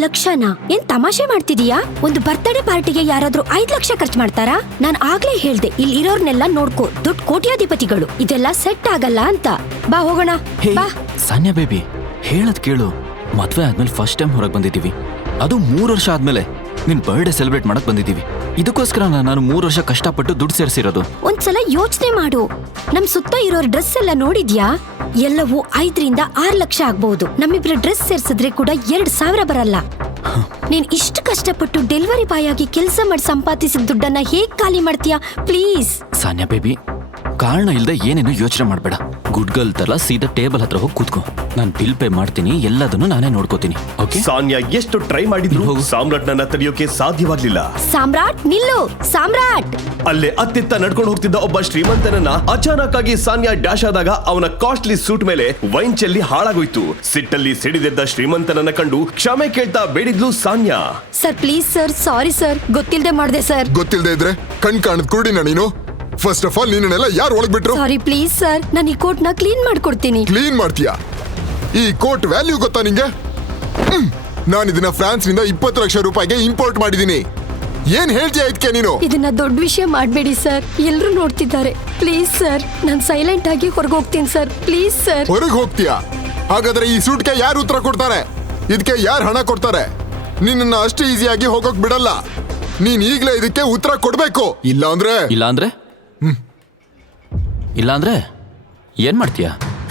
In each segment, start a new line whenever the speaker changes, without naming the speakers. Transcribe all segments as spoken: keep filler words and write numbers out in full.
ಲಕ್ಷನಾ? ಏನ್ ತಮಾಷೆ ಮಾಡ್ತಿದೀಯಾ? ಒಂದು ಬರ್ತ್ಡೇ ಪಾರ್ಟಿಗೆ ಯಾರಾದ್ರೂ ಐದ್ ಲಕ್ಷ ಖರ್ಚು ಮಾಡ್ತಾರಾ? ನಾನ್ ಆಗ್ಲೇ ಹೇಳ್ದೆ ಇಲ್ಲಿ ಇರೋರ್ನೆಲ್ಲ ನೋಡ್ಕೋ, ದೊಡ್ಡ ಕೋಟ್ಯಾಧಿಪತಿಗಳು, ಇದೆಲ್ಲ ಸೆಟ್ ಆಗಲ್ಲ ಅಂತ. ಬಾ ಹೋಗೋಣ. ಬಾ
ಸಾನ್ಯಾ ಬೇಬಿ, ಹೇಳದ್ ಕೇಳು. ಮದ್ವೆ ಆದ್ಮೇಲೆ ಫಸ್ಟ್ ಟೈಮ್ ಹೊರಗೆ ಬಂದಿದ್ದೀವಿ, ಅದು ಮೂರು ವರ್ಷ ಆದ್ಮೇಲೆ ನಿನ್ ಬರ್ಡೇ ಸೆಲೆಬ್ರೇಟ್ ಮಾಡಕ್ ಬಂದಿದ್ದೀವಿ. ಇದಕ್ಕೋಸ್ಕರ ನಾನು ಮೂರು ವರ್ಷ ಕಷ್ಟಪಟ್ಟು ದುಡ್ಡು ಸೇರಿಸಿರೋದು.
ಒಂದ್ಸಲ ಯೋಚನೆ ಮಾಡು, ನಮ್ ಸುತ್ತ ಇರೋ ಡ್ರೆಸ್ ಎಲ್ಲ ನೋಡಿದ್ಯಾ? ಎಲ್ಲವೂ ಐದರಿಂದ ಆರ್ ಲಕ್ಷ ಆಗ್ಬಹುದು. ನಮ್ಮಿಬ್ರ ಡ್ರೆಸ್ ಸೇರ್ಸಿದ್ರೆ ಕೂಡ ಎರಡ್ ಸಾವಿರ ಬರಲ್ಲ. ನೀನ್ ಇಷ್ಟು ಕಷ್ಟಪಟ್ಟು ಡೆಲಿವರಿ ಬಾಯ್ ಆಗಿ ಕೆಲಸ ಮಾಡಿ ಸಂಪಾದಿಸಿದ ದುಡ್ಡನ್ನ ಹೇಗ್ ಖಾಲಿ ಮಾಡ್ತೀಯಾ? ಪ್ಲೀಸ್
ಸಾನ್ಯಾ ಬೇಬಿ, ಕಾರಣ ಇಲ್ದೆ ಏನೇನು ಯೋಚನೆ ಮಾಡ್ಬೇಡ. ಗುಡ್ ಗರ್ಲ್ ತರ ಸೀದಾ ಟೇಬಲ್ ಹತ್ರ ಹೋಗಿ ಕೂತ್ಕೋ. ನಾನು ಬಿಲ್ ಪೇ ಮಾಡ್ತೀನಿ, ಎಲ್ಲದನ್ನು ನಾನೇ ನೋಡ್ಕೋತೀನಿ. ಓಕೆ?
ಸಾನ್ಯಾ ಎಷ್ಟು ಟ್ರೈ ಮಾಡಿದ್ರು ಸಾಮ್ರಾಟ್ ನನ್ನ ತಡೆಯೋಕೆ ಸಾಧ್ಯವಾಗ್ಲಿಲ್ಲ.
ಸಾಮ್ರಾಟ್ ನಿಲ್ಲು, ಸಾಮ್ರಾಟ್!
ಅಲ್ಲೇ ಅತ್ತಿತ್ತ ನಡ್ಕೊಂಡು ಹೋಗ್ತಿದ್ದ ಒಬ್ಬ ಶ್ರೀಮಂತನನ್ನ ಅಚಾನಕ್ ಆಗಿ ಸಾನ್ಯಾ ಡ್ಯಾಶ್ ಆದಾಗ ಅವನ ಕಾಸ್ಟ್ಲಿ ಸೂಟ್ ಮೇಲೆ ವೈನ್ ಚೆಲ್ಲಿ ಹಾಳಾಗೋಯ್ತು. ಸಿಟ್ಟಲ್ಲಿ ಸಿಡಿದೆದ್ದ ಶ್ರೀಮಂತನನ್ನ ಕಂಡು ಕ್ಷಮೆ ಕೇಳ್ತಾ ಬೇಡಿದ್ಲು Sanya.
Sir please sir, sorry sir, ಗೊತ್ತಿಲ್ದೆ ಮಾಡ್ದೆ ಸರ್.
ಗೊತ್ತಿಲ್ದೆ ಇದ್ರೆ ಕಣ್ ಕಾಣದ್ ಕುರುಡಿನ ನೀನು? ಫಸ್ಟ್ ಆಫ್ ಆಲ್ ನೀನೆಲ್ಲ ಯಾರು ಒಳಗ್ ಬಿಟ್ರು?
ಸಾರಿ ಪ್ಲೀಸ್ ಸರ್, ನಾನು ಈ ಕೋಟ್ ನ ಕ್ಲೀನ್ ಮಾಡ್ಕೊಡ್ತೀನಿ.
ಕ್ಲೀನ್ ಮಾಡ್ತೀಯಾ? ಈ ಕೋಟ್ ವ್ಯಾಲ್ಯೂ ಗೊತ್ತಾ ನಿಂಗೆ? ನಾನು ಇದನ್ನ ಫ್ರಾನ್ಸ್ ನಿಂದ ಇಪ್ಪತ್ತು ಲಕ್ಷ ರೂಪಾಯಿಗೆ ಇಂಪೋರ್ಟ್ ಮಾಡಿದೀನಿ. ಏನ್ ಹೇಳ್ತೀಯ ಇದಕ್ಕೆ ನೀನು?
ಇದನ್ನ ದೊಡ್ಡ ವಿಷಯ ಮಾಡ್ಬೇಡಿ ಸರ್, ಎಲ್ರು ನೋಡ್ತಿದ್ದಾರೆ. ಪ್ಲೀಸ್ ಸರ್, ನಾನು ಸೈಲೆಂಟ್ ಆಗಿ ಹೊರಗೆ ಹೋಗ್ತೀನಿ ಸರ್, ಪ್ಲೀಸ್ ಸರ್.
ಹೊರಗೆ ಹೋಗ್ತೀಯಾ? ಹಾಗಾದ್ರೆ ಈ ಸೂಟ್ಗೆ ಯಾರು ಉತ್ತರ ಕೊಡ್ತಾರೆ? ಇದಕ್ಕೆ ಯಾರು ಹಣ ಕೊಡ್ತಾರೆ? ನಿನ್ನ ಅಷ್ಟು ಈಸಿಯಾಗಿ ಹೋಗೋಕ್ ಬಿಡಲ್ಲ. ನೀನ್ ಈಗ್ಲೇ ಇದಕ್ಕೆ ಉತ್ತರ ಕೊಡ್ಬೇಕು. ಇಲ್ಲ ಅಂದ್ರೆ
ಇಲ್ಲ ಅಂದ್ರೆ ಇಲ್ಲ ಅಂದ್ರೆ ಏನ್ ಮಾಡ್ತೀಯಾ?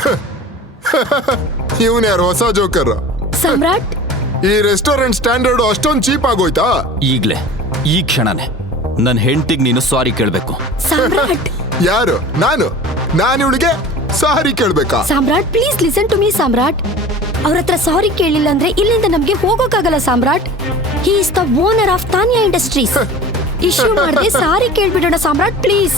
ಇವನ್ ಯಾರು ಹೊಸ ಜೋಕರ್?
ಸಾಮ್ರಾಟ್,
ಈ ರೆಸ್ಟೋರೆಂಟ್ ಸ್ಟ್ಯಾಂಡರ್ಡ್ ಅಷ್ಟೊಂದು ಚೀಪ್ ಆಗೋಯ್ತಾ?
ಈಗ್ಲೇ ಈ ಕ್ಷಣನೇ ನನ್ನ ಹೆಂಡತಿಗೆ ನೀನು ಸಾರಿ ಕೇಳ್ಬೇಕು.
ಸಾಮ್ರಾಟ್
ಯಾರು? ನಾನು ನಾನು ಇವಳಿಗೆ ಸಾರಿ ಕೇಳ್ಬೇಕಾ?
Samrat please listen to me Samrat. ಅವ್ರ ಹತ್ರ ಸಾರಿ ಕೇಳಿಲ್ಲ ಅಂದ್ರೆ ಇಲ್ಲಿಂದ ನಮ್ಗೆ ಹೋಗೋಕ್ಕಾಗಲ್ಲ Samrat. He is the owner of Tania industries. Issue ಮಾಡದೆ ಸಾರಿ ಕೇಳ್ಬಿಡೋಣ ಸಾಮ್ರಾಟ್, ಪ್ಲೀಸ್.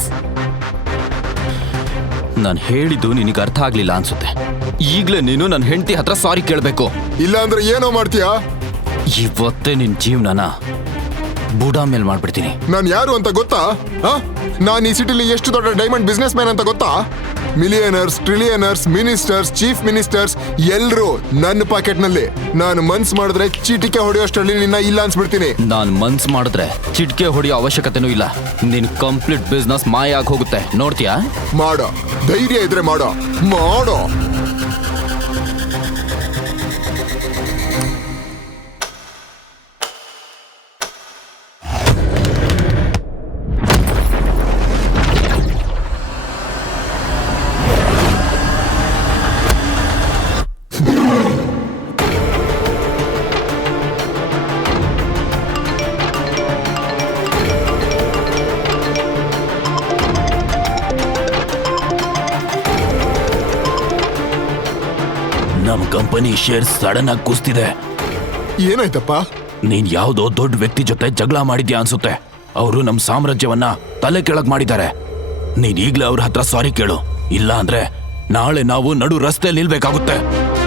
ನಾನು ಹೇಳಿದ್ದು ನಿನಗೆ ಅರ್ಥ ಆಗ್ಲಿಲ್ಲ ಅನ್ಸುತ್ತೆ. ಈಗ್ಲೇ ನೀನು ನನ್ನ ಹೆಂಡತಿ ಹತ್ರ ಸಾರಿ ಕೇಳ್ಬೇಕು.
ಇಲ್ಲ ಅಂದ್ರೆ ಏನೋ ಮಾಡ್ತೀಯಾ?
ಇವತ್ತೇ ನಿನ್ ಜೀವನನ ಬುಡಾ ಮೇಲ್ ಮಾಡ್ಬಿಡ್ತೀನಿ.
ನಾನು ಯಾರು ಅಂತ ಗೊತ್ತಾ? ನಾನು ಈ ಸಿಟಿಲಿ ಎಷ್ಟು ದೊಡ್ಡ ಡೈಮಂಡ್ ಬಿಸ್ನೆಸ್ ಮ್ಯಾನ್ ಅಂತ ಗೊತ್ತಾ? Millionaires, trillionaires, ministers, chief ministers ಎಲ್ಲರೂ ನನ್ನ ಪಾಕೆಟ್ ನಲ್ಲಿ. ನಾನು ಮನ್ಸ್ ಮಾಡಿದ್ರೆ ಚೀಟಿಕೆ ಹೊಡೆಯೋಷ್ಟರಲ್ಲಿ ನಿನ್ನ ಇಲ್ಲ ಅನ್ಸ್ಬಿಡ್ತೀನಿ.
ನಾನ್ ಮನ್ಸ್ ಮಾಡಿದ್ರೆ ಚಿಟ್ಕೆ ಹೊಡೆಯೋ ಅವಶ್ಯಕತೆನೂ ಇಲ್ಲ. ನಿನ್ ಕಂಪ್ಲೀಟ್ ಬಿಸ್ನೆಸ್ ಮಾಯ ಆಗಿ ಹೋಗುತ್ತೆ. ನೋಡ್ತೀಯಾ?
ಮಾಡೋ, ಧೈರ್ಯ ಇದ್ರೆ ಮಾಡೋ ಮಾಡೋ.
ನಮ್ ಕಂಪನಿ ಶೇರ್ ಸಡನ್ ಆಗಿ ಕುಸ್ತಿದೆ.
ಏನಾಯ್ತಪ್ಪ?
ನೀನ್ ಯಾವ್ದೋ ದೊಡ್ಡ ವ್ಯಕ್ತಿ ಜೊತೆ ಜಗಳ ಮಾಡಿದ್ಯಾ ಅನ್ಸುತ್ತೆ. ಅವರು ನಮ್ ಸಾಮ್ರಾಜ್ಯವನ್ನ ತಲೆ ಕೆಳಗ್ ಮಾಡಿದ್ದಾರೆ. ನೀನ್ ಈಗ್ಲೇ ಅವ್ರ ಹತ್ರ ಸಾರಿ ಕೇಳು, ಇಲ್ಲ ಅಂದ್ರೆ ನಾಳೆ ನಾವು ನಡು ರಸ್ತೆ ನಿಲ್ಬೇಕಾಗುತ್ತೆ.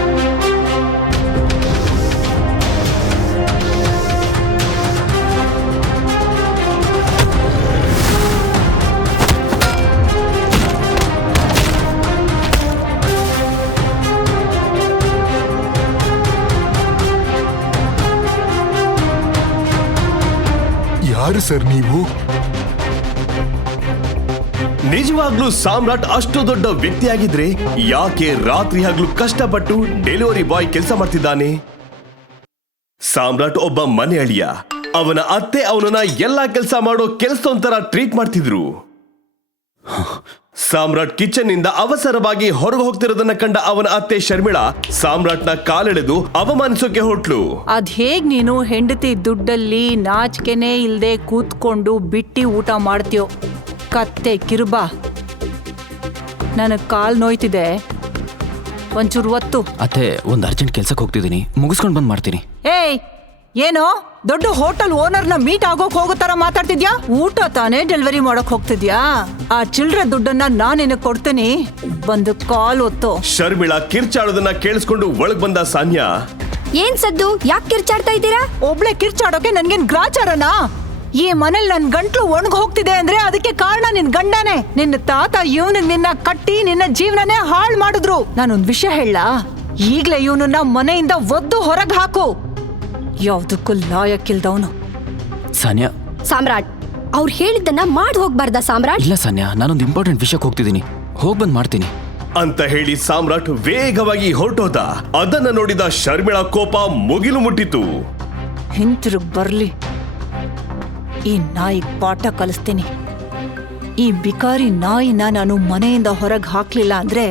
ಯಾರು ಸರ್ ನೀವು?
ನಿಜವಾಗ್ಲೂ ಸಾಮ್ರಾಟ್ ಅಷ್ಟು ದೊಡ್ಡ ವ್ಯಕ್ತಿಯಾಗಿದ್ರೆ ಯಾಕೆ ರಾತ್ರಿ ಹಗಲು ಕಷ್ಟಪಟ್ಟು ಡೆಲಿವರಿ ಬಾಯ್ ಕೆಲಸ ಮಾಡ್ತಿದ್ದಾನೆ? ಸಾಮ್ರಾಟ್ ಒಬ್ಬ ಮನೆ ಅಳಿಯ. ಅವನ ಅತ್ತೆ ಅವನನ್ನ ಎಲ್ಲಾ ಕೆಲಸ ಮಾಡೋ ಕೆಲಸದೊಂಥರ ಟ್ರೀಟ್ ಮಾಡ್ತಿದ್ರು. ಸಾಮ್ರಾಟ್ ಕಿಚನ್ ನಿಂದ ಅವಸರವಾಗಿ ಹೊರಗೆ ಹೋಗ್ತಿರೋದನ್ನ ಕಂಡ ಅವನ ಅತ್ತೆ ಶರ್ಮಿಳಾ ಸಾಮ್ರಾಟ್ನ ಕಾಲೆಳೆದು ಅವಮಾನಿಸೋಕೆ ಹೊಟ್ಲು.
ಅದ್ ಹೇಗ್ ನೀನು ಹೆಂಡತಿ ದುಡ್ಡಲ್ಲಿ ನಾಚಿಕೆನೇ ಇಲ್ದೆ ಕೂತ್ಕೊಂಡು ಬಿಟ್ಟಿ ಊಟ ಮಾಡ್ತೀಯೋ? ಕತ್ತೆ ಕಿರುಬಾ, ನನಗ್ ಕಾಲ್ ನೋಯ್ತಿದೆ, ಒಂಚೂರು ಒತ್ತು.
ಅತ್ತೆ, ಒಂದ್ ಅರ್ಜೆಂಟ್ ಕೆಲ್ಸಕ್ಕೆ ಹೋಗ್ತಿದ್ದೀನಿ, ಮುಗಿಸ್ಕೊಂಡ್ ಬಂದ್ ಮಾಡ್ತೀನಿ.
ಏಯ್, ಏನೋ ದೊಡ್ಡ ಹೋಟೆಲ್ ಓನರ್ನ ಮೀಟ್ ಆಗೋಕ್ ಹೋಗೋ ತರ ಮಾತಾಡ್ತಿದ್ಯಾ? ಊಟ ತಾನೇ ಡೆಲಿವರಿ ಮಾಡಕ್ ಹೋಗ್ತಿದ್ಯಾ? ಆ ಚಿಲ್ಡ್ರ ದುಡ್ಡನ್ನ ನಾನು ನಿನಗೆ ಕೊಡ್ತೀನಿ, ಬಂದು ಕಾಲ್ ಒತ್ತು.
ಶರ್ಮಿಳಾ ಕಿರ್ಚಾಡೋದನ್ನ ಕೇಳಿಸ್ಕೊಂಡು ಒಳಗ್ ಬಂದ ಸಾನ್ಯಾ.
ಏನ್ ಸದ್ದು, ಯಾಕೆ ಕಿರ್ಚಾಡ್ತಾ ಇದ್ದೀರಾ?
ಒಬ್ಳೆ ಕಿರ್ಚಾಡೋಕೆ ನನ್ಗೇನ್ ಗ್ರಾಚಾರನಾ? ಈ ಮನೇಲಿ ನನ್ ಗಂಟ್ಲು ಒಣಗ್ ಹೋಗ್ತಿದೆ ಅಂದ್ರೆ ಅದಕ್ಕೆ ಕಾರಣ ನಿನ್ ಗಂಡನೇ. ನಿನ್ನ ತಾತ ಇವನಿಗೆ ನಿನ್ನ ಕಟ್ಟಿ ನಿನ್ನ ಜೀವನನೇ ಹಾಳು ಮಾಡಿದ್ರು. ನಾನೊಂದ್ ವಿಷಯ ಹೇಳ, ಈಗ್ಲೇ ಇವನನ್ನ ಮನೆಯಿಂದ ಒದ್ದು ಹೊರಗ್ ಹಾಕು. ಯಾವ್ದಕ್ಕೂ ಲಾಯಕ್ಕಿಲ್ದವನು.
ಸಾನ್ಯಾ.
ಸಾಮ್ರಾಟ್, ಅವ್ರು ಹೇಳಿದ್ದನ್ನ ಮಾಡಿ ಹೋಗ್ಬಾರ್ದ ಸಾಮ್ರಾಟ್?
ಇಲ್ಲ ಸಾನ್ಯಾ, ನಾನೊಂದು ಇಂಪಾರ್ಟೆಂಟ್ ವಿಷಯಕ್ಕೆ ಹೋಗ್ತಿದ್ದೀನಿ, ಹೋಗ್ ಬಂದ್ ಮಾಡ್ತೀನಿ
ಅಂತ ಹೇಳಿ ಸಾಮ್ರಾಟ್ ವೇಗವಾಗಿ ಹೊರಟೋದ. ಅದನ್ನ ನೋಡಿದ ಶರ್ಮಿಳಾ ಕೋಪ ಮುಗಿಲು ಮುಟ್ಟಿತು.
ಹಿಂತಿರುಗ್ ಬರ್ಲಿ, ಈ ನಾಯಿ ಪಾಠ ಕಲಿಸ್ತೀನಿ. ಈ ಬಿಕಾರಿ ನಾಯಿನ ನಾನು ಮನೆಯಿಂದ ಹೊರಗೆ ಹಾಕ್ಲಿಲ್ಲ ಅಂದ್ರೆ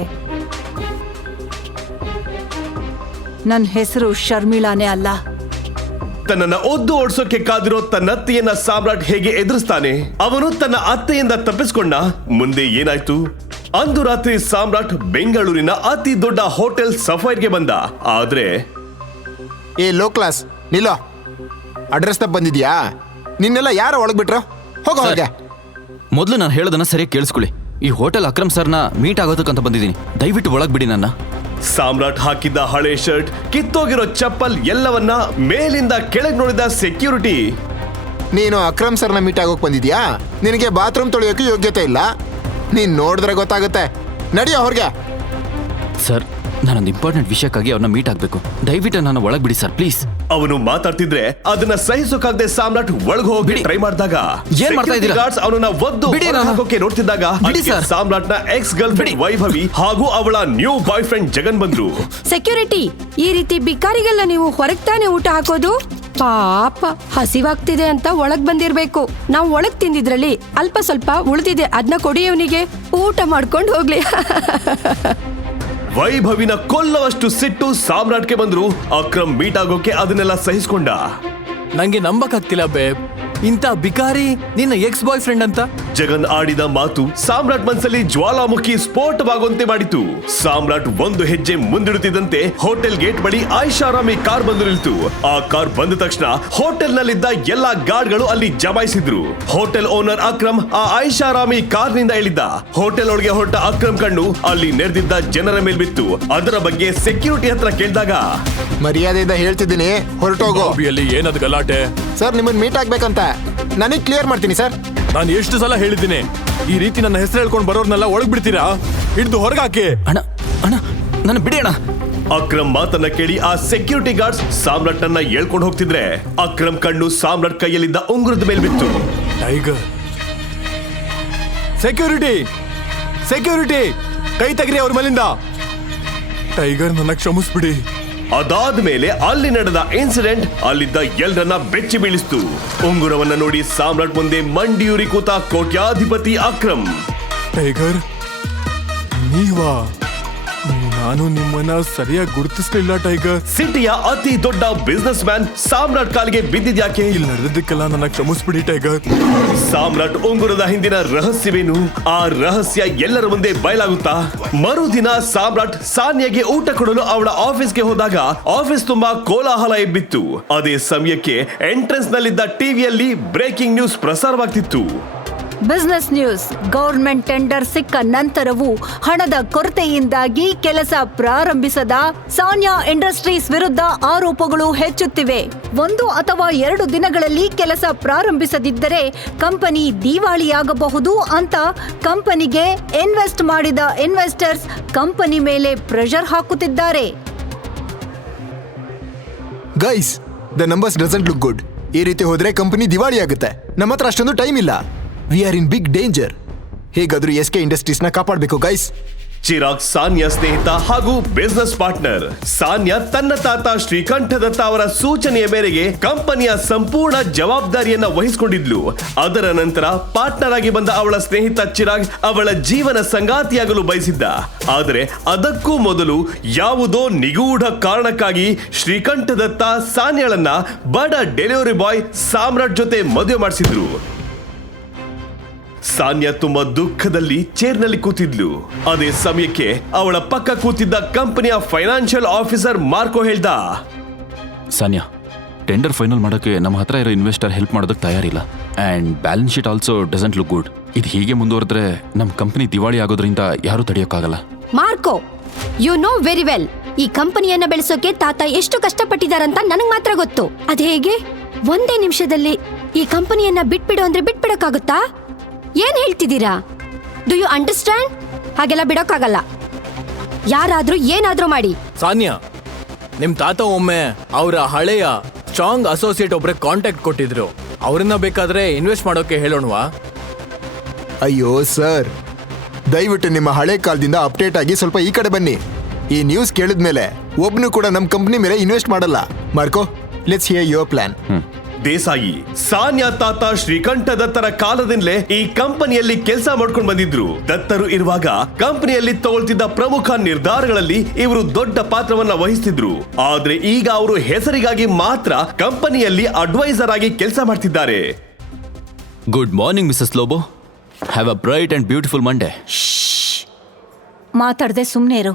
ನನ್ನ ಹೆಸರು ಶರ್ಮಿಳಾನೇ ಅಲ್ಲ.
ತನ್ನನ್ನ ಒದ್ದು ಓಡಿಸೋಕೆ ಕಾದಿರೋ ತನ್ನ ಅತ್ತೆಯನ್ನ ಸಾಮ್ರಾಟ್ ಹೇಗೆ ಎದುರಿಸ್ತಾನೆ? ಅವನು ತನ್ನ ಅತ್ತೆಯಿಂದ ತಪ್ಪಿಸ್ಕೊಂಡ. ಮುಂದೆ ಏನಾಯ್ತು? ಅಂದು ರಾತ್ರಿ ಸಾಮ್ರಾಟ್ ಬೆಂಗಳೂರಿನ ಅತಿ ದೊಡ್ಡ ಹೋಟೆಲ್ ಸಫೈರ್ಗೆ ಬಂದ. ಆದ್ರೆ
ಏ ಲೋ ಕ್ಲಾಸ್, ನಿಲ್ಲೋ. ಅಡ್ರೆಸ್ ತಪ್ಪ ಬಂದಿದ್ಯಾ? ನಿನ್ನೆಲ್ಲ ಯಾರ ಒಳಗ್ ಬಿಟ್ರು? ಹೋಗೋ ಹೊರಗೆ.
ಮೊದಲು ನಾನು ಹೇಳೋದನ್ನ ಸರಿಯಾಗಿ ಕೇಳಿಸ್ಕೊಳ್ಳಿ. ಈ ಹೋಟೆಲ್ ಅಕ್ರಮ್ ಸರ್ನ ಮೀಟ್ ಆಗೋದಕ್ಕಂತ ಬಂದಿದ್ದೀನಿ, ದಯವಿಟ್ಟು ಒಳಗ್ ಬಿಡಿ ನನ್ನ.
ಸಾಮ್ರಾಟ್ ಹಾಕಿದ್ದ ಹಳೆ ಶರ್ಟ್, ಕಿತ್ತೋಗಿರೋ ಚಪ್ಪಲ್ ಎಲ್ಲವನ್ನ ಮೇಲಿಂದ ಕೆಳಗೆ ನೋಡಿದ ಸೆಕ್ಯೂರಿಟಿ,
ನೀನು ಅಕ್ರಮ್ ಸರ್ನ ಮೀಟ್ ಆಗೋಕ್ ಬಂದಿದ್ಯಾ? ನಿನಗೆ ಬಾತ್ರೂಮ್ ತೊಳೆಯೋಕೆ ಯೋಗ್ಯತೆ ಇಲ್ಲ. ನೀನ್ ನೋಡಿದ್ರೆ ಗೊತ್ತಾಗುತ್ತೆ. ನಡಿಯೋ ಹೊರಗೆ.
ಸರ್, ನಾನೊಂದು ಇಂಪಾರ್ಟೆಂಟ್ ವಿಷಯಕ್ಕಾಗಿ ಅವ್ರನ್ನ ಮೀಟ್ ಆಗ್ಬೇಕು, ದಯವಿಟ್ಟು ನಾನು ಒಳಗ್ ಬಿಡಿ ಸರ್, ಪ್ಲೀಸ್.
ಅವನು ಮಾತಾಡ್ತಿದ್ರೆ ಅದನ್ನ ಸಹಿಸೋಕಾಗದೆ ಸಾಮ್ರಾಟ್ ಒಳಗೆ ಹೋಗಿ
ಬಿಡಿ.
ಟ್ರೈ ಮಾಡಿದಾಗ
ಏನ್ ಮಾಡ್ತಾ ಇದ್ದೀರಾ?
ಗಾರ್ಡ್ಸ್ ಅವನನ್ನ ಒದ್ದು
ಬಿಡಿ
ಹೊರಗೆ
ನಾನು.
ಹಾಕೋಕೆ ನೋಡ್ತಿದ್ದಾಗ
ಬಿಡಿ
ಅದಕ್ಕೆ
ಸರ್.
ಸಾಮ್ರಾಟ್ನ ಎಕ್ಸ್ ಗರ್ಲ್ ಫ್ರೆಂಡ್
ಬಿಡಿ.
ವೈಭವಿ ಹಾಗೂ ಅವಳ ನ್ಯೂ ಬಾಯ್ ಫ್ರೆಂಡ್ ಜಗನ್ ಬಂದ್ರು.
ಸೆಕ್ಯೂರಿಟಿ, ಈ ರೀತಿ ಬಿಕಾರಿಗೆಲ್ಲ ನೀವು ಹೊರಗ್ ತಾನೇ ಊಟ ಹಾಕೋದು? ಪಾಪ, ಹಸಿವಾಗ್ತಿದೆ ಅಂತ ಒಳಗ್ ಬಂದಿರ್ಬೇಕು. ನಾವು ಒಳಗ್ ತಿಂದಿದ್ರಲ್ಲಿ ಅಲ್ಪ ಸ್ವಲ್ಪ ಉಳಿದಿದೆ, ಅದನ್ನ ಕೊಡಿ ಅವನಿಗೆ, ಊಟ ಮಾಡ್ಕೊಂಡು ಹೋಗ್ಲಿ.
ವೈಭವಿನ ಕೊಲ್ಲವಷ್ಟು ಸಿಟ್ಟು ಸಾಮ್ರಾಟ್ಗೆ ಬಂದ್ರು. ಅಕ್ರಮ್ ಮೀಟ್ ಆಗೋಕೆ ಅದನ್ನೆಲ್ಲ ಸಹಿಸ್ಕೊಂಡ.
ನಂಗೆ ನಂಬಕ್ಕಾಗ್ತಿಲ್ಲ ಬೇಬ್, ಇಂಥ ಬಿಕಾರಿ ನಿನ್ನ ಎಕ್ಸ್ ಬಾಯ್ ಫ್ರೆಂಡ್ ಅಂತ.
ಜಗನ್ ಆಡಿದ ಮಾತು ಸಾಮ್ರಾಟ್ ಮನಸ್ಸಲ್ಲಿ ಜ್ವಾಲಾಮುಖಿ ಸ್ಫೋಟವಾಗುವಂತೆ ಮಾಡಿತು. ಸಾಮ್ರಾಟ್ ಒಂದು ಹೆಜ್ಜೆ ಮುಂದಿಡುತ್ತಿದ್ದಂತೆ ಹೋಟೆಲ್ ಗೇಟ್ ಬಳಿ ಐಷಾರಾಮಿ ಕಾರ್ ಬಂದು ನಿಲ್ತು. ಆ ಕಾರ್ ಬಂದ ತಕ್ಷಣ ಹೋಟೆಲ್ ನಲ್ಲಿದ್ದ ಎಲ್ಲಾ ಗಾರ್ಡ್ಗಳು ಅಲ್ಲಿ ಜಮಾಯಿಸಿದ್ರು. ಹೋಟೆಲ್ ಓನರ್ ಅಕ್ರಮ್ ಆ ಐಷಾರಾಮಿ ಕಾರ್ ನಿಂದ ಇಳಿದ. ಹೋಟೆಲ್ ಒಳಗೆ ಹೊರಟ ಅಕ್ರಮ್ ಕಣ್ಣು ಅಲ್ಲಿ ನೆರೆದಿದ್ದ ಜನರ ಮೇಲ್ ಬಿತ್ತು. ಅದರ ಬಗ್ಗೆ ಸೆಕ್ಯೂರಿಟಿ ಹತ್ರ ಕೇಳಿದಾಗ,
ಮರ್ಯಾದೆಯಿಂದ ಹೇಳ್ತಿದ್ದೀನಿ, ಹೊರಟೋಗೋ.
ಲಾಬಿಯಲ್ಲಿ ಏನದು ಗಲಾಟೆ?
ಸರ್, ನಿಮ್ಮನ್ನ ಮೀಟ್ ಆಗ್ಬೇಕಂತ ನನಗೆ ಕ್ಲಿಯರ್ ಮಾಡ್ತೀನಿ ಸರ್.
ನಾನು ಎಷ್ಟು ಸಲ ಹೇಳಿದ್ದೀನಿ, ಈ ರೀತಿ ನನ್ನ ಹೆಸರು ಹೇಳ್ಕೊಂಡು ಬರೋರ್ನೆಲ್ಲ ಒಳಗ್ ಬಿಡ್ತೀರಾ? ಹಿಡ್ದು ಹೊರಗಾಕಿ.
ಅಣ್ಣ ಅಣ್ಣ ನನ್ನ ಬಿಡಿ ಅಣ್ಣ.
ಅಕ್ರಮ್ ಮಾತನ್ನ ಕೇಳಿ ಆ ಸೆಕ್ಯೂರಿಟಿ ಗಾರ್ಡ್ಸ್ ಸಾಮ್ರಾಟ್ ಅನ್ನ ಹೇಳ್ಕೊಂಡು ಹೋಗ್ತಿದ್ರೆ ಅಕ್ರಮ್ ಕಣ್ಣು ಸಾಮ್ರಾಟ್ ಕೈಯಲ್ಲಿದ್ದ ಉಂಗುರದ ಮೇಲೆ ಬಿತ್ತು.
ಟೈಗರ್, ಸೆಕ್ಯೂರಿಟಿ ಸೆಕ್ಯೂರಿಟಿ ಕೈ ತೆಗಿರಿ ಅವ್ರ ಮೇಲಿಂದ. ಟೈಗರ್, ನನ್ನ ಕ್ಷಮಿಸ್ಬಿಡಿ.
ಅದಾದ್ಮೇಲೆ ಅಲ್ಲಿ ನಡೆದ ಇನ್ಸಿಡೆಂಟ್ ಅಲ್ಲಿದ್ದ ಎಲ್ಲರನ್ನ ಬೆಚ್ಚಿ ಬೀಳಿಸ್ತು. ಉಂಗುರವನ್ನ ನೋಡಿ ಸಾಮ್ರಾಟ್ ಮುಂದೆ ಮಂಡಿಯೂರಿ ಕೂತ ಕೋಟ್ಯಾಧಿಪತಿ ಅಕ್ರಮ್.
ಟೈಗರ್, ನೀವಾ? ನಾನು ನಿಮ್ಮನ್ನ ಸರಿಯಾಗಿ ಗುರುತಿಸ್ಲಿಲ್ಲ ಟೈಗರ್.
ಸಿಟಿಯ ಅತಿ ದೊಡ್ಡ ಬಿಸ್ನೆಸ್ ಮ್ಯಾನ್ ಸಾಮ್ರಾಟ್ ಕಾಲಿಗೆ ಬಿದ್ದಿದ್ಯಾಕೆ?
ಇಲ್ಲಿ ನಡೆದಕ್ಕೆಲ್ಲ ನನ್ನ ಕ್ಷಮಿಸ್ಬಿಡಿ ಟೈಗರ್.
ಸಾಮ್ರಾಟ್ ಉಂಗುರದ ಹಿಂದಿನ ರಹಸ್ಯವೇನು? ಆ ರಹಸ್ಯ ಎಲ್ಲರ ಮುಂದೆ ಬಯಲಾಗುತ್ತಾ? ಮರುದಿನ ಸಾಮ್ರಾಟ್ ಸಾನ್ಯಾಗೆ ಊಟ ಕೊಡಲು ಅವಳ ಆಫೀಸ್ಗೆ ಹೋದಾಗ ಆಫೀಸ್ ತುಂಬಾ ಕೋಲಾಹಲ ಎಬ್ಬಿತ್ತು. ಅದೇ ಸಮಯಕ್ಕೆ ಎಂಟ್ರೆನ್ಸ್ ನಲ್ಲಿದ್ದ ಟಿವಿಯಲ್ಲಿ ಬ್ರೇಕಿಂಗ್ ನ್ಯೂಸ್ ಪ್ರಸಾರವಾಗ್ತಿತ್ತು.
Business news. ಗೌರ್ಮೆಂಟ್ ಟೆಂಡರ್ ಸಿಕ್ಕ ನಂತರವೂ ಹಣದ ಕೊರತೆಯಿಂದಾಗಿ ಕೆಲಸ ಪ್ರಾರಂಭಿಸದ ಸಾನ್ಯಾ ಇಂಡಸ್ಟ್ರೀಸ್ ವಿರುದ್ಧ ಆರೋಪಗಳು ಹೆಚ್ಚುತ್ತಿವೆ. ಒಂದು ಅಥವಾ ಎರಡು ದಿನಗಳಲ್ಲಿ ಕೆಲಸ ಪ್ರಾರಂಭಿಸದಿದ್ದರೆ ಕಂಪನಿ ದಿವಾಳಿಯಾಗಬಹುದು ಅಂತ ಕಂಪನಿಗೆ ಇನ್ವೆಸ್ಟ್ ಮಾಡಿದ ಇನ್ವೆಸ್ಟರ್ಸ್ ಕಂಪನಿ ಮೇಲೆ ಪ್ರೆಷರ್ ಹಾಕುತ್ತಿದ್ದಾರೆ.
Guys, the numbers doesn't look good. ಈ ರೀತಿ ಹೋದ್ರೆ ಕಂಪನಿ ದಿವಾಳಿ ಆಗುತ್ತೆ. ನಮ್ಮ ಹತ್ರ ಅಷ್ಟೊಂದು ಟೈಮ್ ಇಲ್ಲ. We are in big danger. ಹೇಗಾದ್ರೂ ಎಸ್ ಕೆ ಇಂಡಸ್ಟ್ರೀಸ್ ನ ಕಾಪಾಡಬೇಕು ಗೈಸ್.
ಚಿರಾಗ್ ಸಾನ್ಯಾ ಸ್ನೇಹಿತ ಹಾಗೂ ಬಿಸ್ನೆಸ್ ಪಾರ್ಟ್ನರ್. ಸಾನ್ಯಾ ತನ್ನ ತಾತ ಶ್ರೀಕಂಠ ದತ್ತ ಅವರ ಸೂಚನೆಯ ಮೇರೆಗೆ ಕಂಪನಿಯ ಸಂಪೂರ್ಣ ಜವಾಬ್ದಾರಿಯನ್ನ ವಹಿಸಿಕೊಂಡಿದ್ಲು. ಅದರ ನಂತರ ಪಾರ್ಟ್ನರ್ ಆಗಿ ಬಂದ ಅವಳ ಸ್ನೇಹಿತ ಚಿರಾಗ್ ಅವಳ ಜೀವನ ಸಂಗಾತಿಯಾಗಲು ಬಯಸಿದ್ದ. ಆದರೆ ಅದಕ್ಕೂ ಮೊದಲು ಯಾವುದೋ ನಿಗೂಢ ಕಾರಣಕ್ಕಾಗಿ ಶ್ರೀಕಂಠ ದತ್ತ ಸಾನ್ಯಾಳನ್ನ ಬಡ ಡೆಲಿವರಿ ಬಾಯ್ ಸಾಮ್ರಾಟ್ ಜೊತೆ ಮದುವೆ ಮಾಡಿಸಿದ್ರು. ಸಾನ್ಯಾ ತುಂಬಾ ದುಃಖದಲ್ಲಿ ಚೇರ್ನಲ್ಲಿ ಕೂತಿದ್ಲು. ಅದೇ ಸಮಯಕ್ಕೆ ಅವಳ ಪಕ್ಕ ಕೂತಿದ್ದ ಕಂಪನಿಯ ಫೈನಾನ್ಷಿಯಲ್ ಆಫೀಸರ್ ಮಾರ್ಕೋ ಹೇಳ್ದ,
ಸಾನ್ಯಾ, ಟೆಂಡರ್ ಫೈನಲ್ ಮಾಡೋಕೆ ನಮ್ಮ ಹತ್ರ ಇರೋ ಇನ್ವೆಸ್ಟರ್ ಹೆಲ್ಪ್ ಮಾಡೋದಕ್ಕೆ ತಯಾರಿಲ್ಲ. And balance sheet also doesn't look good. ಇದು ಹೀಗೆ ಮುಂದುವರೆದ್ರೆ ನಮ್ಮ ಕಂಪನಿ ದಿವಾಳಿ ಆಗೋದ್ರಿಂದ ಯಾರೂ ತಡೆಯೋಕ್ಕಾಗಲ್ಲ.
Marco, you know very well, ಈ ಕಂಪನಿಯನ್ನ ಬೆಳೆಸೋಕೆ ತಾತ ಎಷ್ಟು ಕಷ್ಟಪಟ್ಟಿದಾರಂತ ನನಗ್ ಮಾತ್ರ ಗೊತ್ತು. ಅದ್ ಹೇಗೆ ಒಂದೇ ನಿಮಿಷದಲ್ಲಿ ಈ ಕಂಪನಿಯನ್ನ ಬಿಟ್ಬಿಡು ಅಂದ್ರೆ ಬಿಟ್ಬಿಡಕ್ಕಾಗುತ್ತಾ? ಏನ್ ಹೇಳ್ತಿದ್ದೀರಾ? Do you understand? ಹಾಗೆಲ್ಲ ಬಿಡೋಕ್ಕಾಗಲ್ಲ. ಯಾರಾದ್ರೂ ಏನಾದ್ರೂ ಮಾಡಿ.
ಸಾನ್ಯಾ, ನಿಮ್ ತಾತ ಒಮ್ಮೆ ಅವರ ಹಳೆಯ ಸ್ಟ್ರಾಂಗ್ ಅಸೋಸಿಯೇಟ್ ಒಬ್ರೆ ಕಾಂಟ್ಯಾಕ್ಟ್ ಕೊಟ್ಟಿದ್ರು. ಅವ್ರನ್ನ ಬೇಕಾದ್ರೆ ಇನ್ವೆಸ್ಟ್ ಮಾಡೋಕೆ ಹೇಳೋಣವಾ?
ಅಯ್ಯೋ ಸರ್, ದಯವಿಟ್ಟು ನಿಮ್ಮ ಹಳೆ ಕಾಲದಿಂದ ಅಪ್ಡೇಟ್ ಆಗಿ ಸ್ವಲ್ಪ ಈ ಕಡೆ ಬನ್ನಿ. ಈ ನ್ಯೂಸ್ ಕೇಳಿದ್ಮೇಲೆ ಒಬ್ನು ಕೂಡ ನಮ್ಮ ಕಂಪ್ನಿ ಮೇಲೆ ಇನ್ವೆಸ್ಟ್ ಮಾಡಲ್ಲ. Marco, let's hear your plan.
Desai Sanya ತಾತ ಶ್ರೀಕಂಠ ದತ್ತರ ಕಾಲದಿಂದಲೇ ಈ ಕಂಪನಿಯಲ್ಲಿ ಕೆಲಸ ಮಾಡ್ಕೊಂಡು ಬಂದಿದ್ರು. ದತ್ತರು ಇರುವಾಗ ಕಂಪನಿಯಲ್ಲಿ ತಗೊಳ್ತಿದ್ದ ಪ್ರಮುಖ ನಿರ್ಧಾರಗಳಲ್ಲಿ ಇವರು ದೊಡ್ಡ ಪಾತ್ರವನ್ನ ವಹಿಸ್ತಿದ್ರು. ಆದ್ರೆ ಈಗ ಅವರು ಹೆಸರಿಗಾಗಿ ಮಾತ್ರ ಕಂಪನಿಯಲ್ಲಿ ಅಡ್ವೈಸರ್ ಆಗಿ ಕೆಲಸ ಮಾಡ್ತಿದ್ದಾರೆ.
Good morning Mrs Lobo. Have a bright and beautiful Monday.
ಮಾತಾಡದೆ ಸುಮ್ಮನೆ ಇರು.